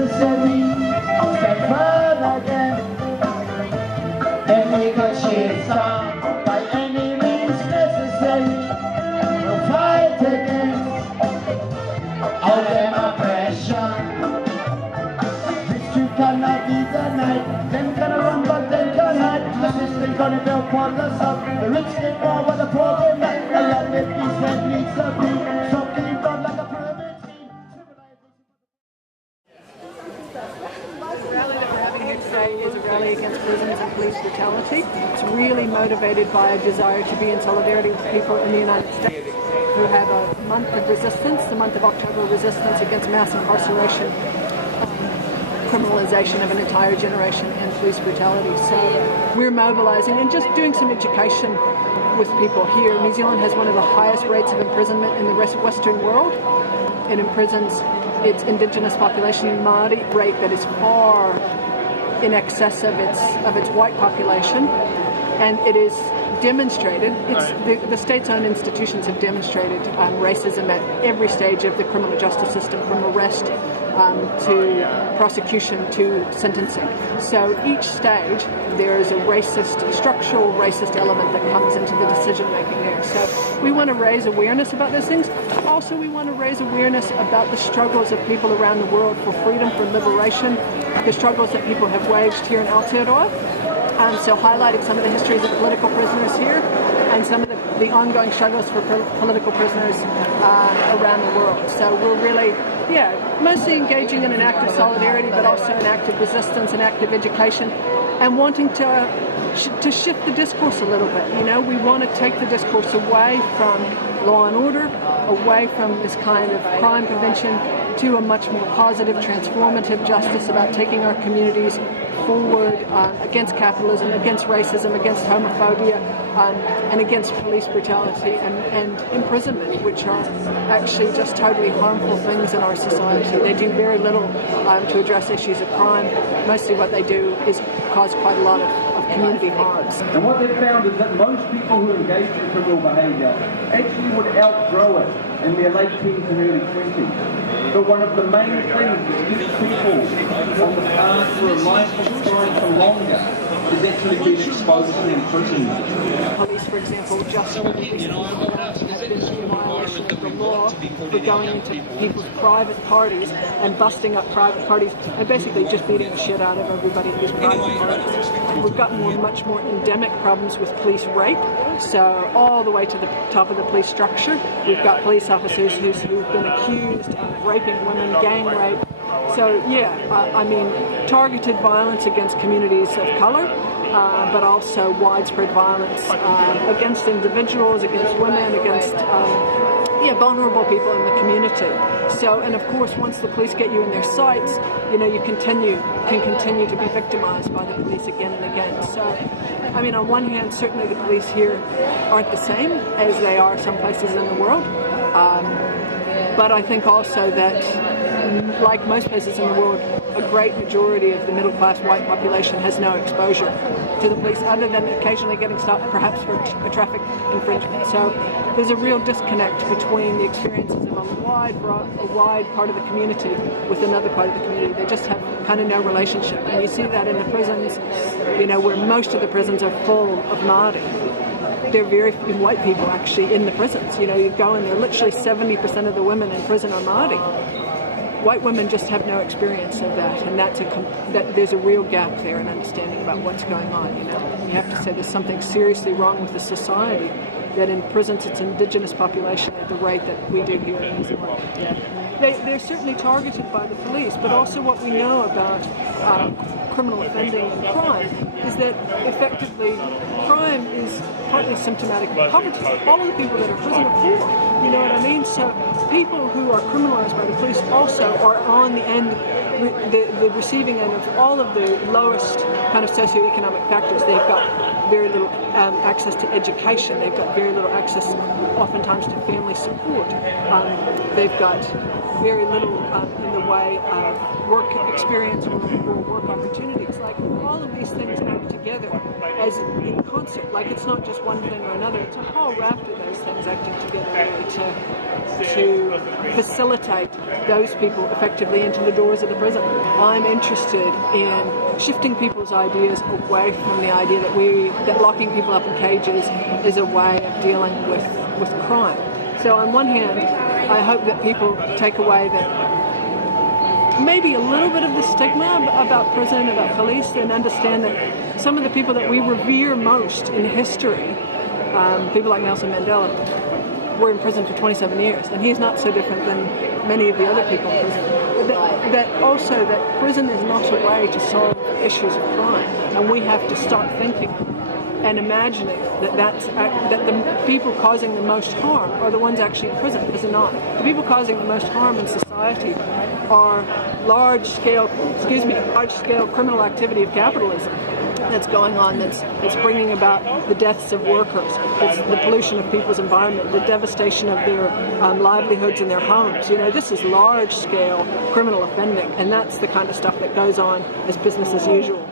necessary, stand firm again, and negotiate some by any means necessary. We'll fight against all them oppression. This truth cannot be denied. Them gonna run, but them can't hide. The system gonna build upon the sub. The rich get more, while the poor get less. A lot of peace that needs to be. So keep on like a pyramid scheme. The rally that we're having here today is a rally against prisons and police brutality. It's really motivated by a desire to be in solidarity with people in the United States who have a month of resistance, the month of October resistance against mass incarceration, criminalization of an entire generation, and police brutality. So we're mobilizing and just doing some education with people here. New Zealand has one of the highest rates of imprisonment in the Western world. It imprisons its indigenous population, Māori, rate that is far in excess of its white population, and it is demonstrated. The state's own institutions have demonstrated racism at every stage of the criminal justice system, from arrest to prosecution to sentencing. So each stage there is a structural racist element that comes into the decision making there. So we want to raise awareness about those things. Also, we want to raise awareness about the struggles of people around the world for freedom, for liberation, the struggles that people have waged here in Aotearoa. So highlighting some of the histories of political prisoners here and some of the ongoing struggles for political prisoners around the world. So we're really, mostly engaging in an act of solidarity, but also an act of resistance and active education, and wanting to shift the discourse a little bit. You know, we want to take the discourse away from law and order, away from this kind of crime prevention, to a much more positive, transformative justice about taking our communities forward against capitalism, against racism, against homophobia, and against police brutality and imprisonment, which are actually just totally harmful things in our society. They do very little to address issues of crime. Mostly what they do is cause quite a lot of community harms. And what they've found is that most people who engage in criminal behaviour actually would outgrow it in their late teens and early 20s. But one of the main things that keeps people on the path for a life of crime for longer is actually being exposed to imprisonment. Police, for example, just recently have been in violation of the law for going into people's private parties and busting up private parties and basically just beating the shit out of everybody at these private parties. We've got much more endemic problems with police rape. So all the way to the top of the police structure, we've got police officers who've been accused of raping women, gang rape. So I mean, targeted violence against communities of colour, but also widespread violence against individuals, against women, against vulnerable people in the community. So, and of course, once the police get you in their sights, you know, you can continue to be victimized by the police again and again. So, I mean, on one hand, certainly the police here aren't the same as they are some places in the world. But I think also that, like most places in the world, a great majority of the middle-class white population has no exposure to the police other than occasionally getting stopped perhaps for a traffic infringement. So there's a real disconnect between the experiences of a wide part of the community with another part of the community. They just have kind of no relationship. And you see that in the prisons, you know, where most of the prisons are full of Māori. There are very few white people actually in the prisons. You know, you go in there, literally 70% of the women in prison are Māori. White women just have no experience of that, and that there's a real gap there in understanding about what's going on. You know, you have to say there's something seriously wrong with the society that imprisons its indigenous population at the rate that we do here in New Zealand. They're certainly targeted by the police, but also what we know about criminal offending and crime is that effectively crime is partly symptomatic of poverty. All of the people that are in prison are poor, you know what I mean? So people who are criminalized by the police also are on the end, the receiving end of all of the lowest kind of socioeconomic factors. They've got very little access to education. They've got very little access oftentimes to family support. They've got very little in the way by work experience or work opportunities. Like, all of these things act together as in concert. Like, it's not just one thing or another, it's a whole raft of those things acting together really to facilitate those people effectively into the doors of the prison. I'm interested in shifting people's ideas away from the idea that locking people up in cages is a way of dealing with crime. So on one hand, I hope that people take away that maybe a little bit of the stigma about prison, about police, and understand that some of the people that we revere most in history, people like Nelson Mandela, were in prison for 27 years, and he's not so different than many of the other people in prison. That prison is not a way to solve issues of crime, and we have to start thinking and imagining that the people causing the most harm are the ones actually in prison, because they're not. The people causing the most harm in society are large-scale criminal activity of capitalism that's going on, that's bringing about the deaths of workers, it's the pollution of people's environment, the devastation of their livelihoods and their homes. This is large-scale criminal offending, and that's the kind of stuff that goes on as business as usual.